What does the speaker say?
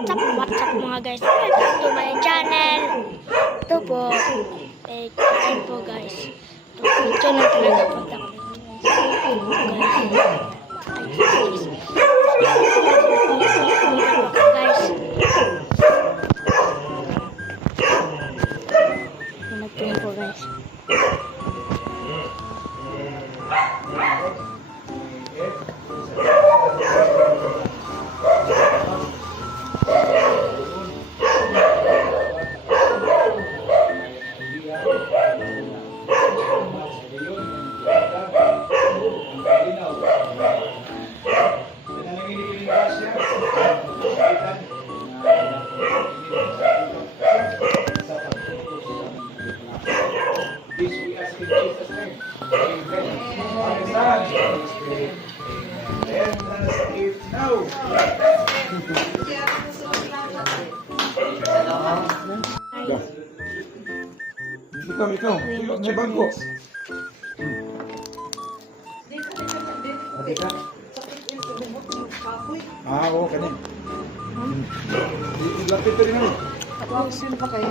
What's up mga guys? Welcome to my channel. Ito po. Ayan po guys. Ito na talaga punta ko. Guys. Ito po guys. This we ask in Jesus' name. Amen. Son. Let us give now. Ikaw. May bangko. Adi ka? Oo, kanin. Lapit pa rin ako. Tapos yun pa kayo.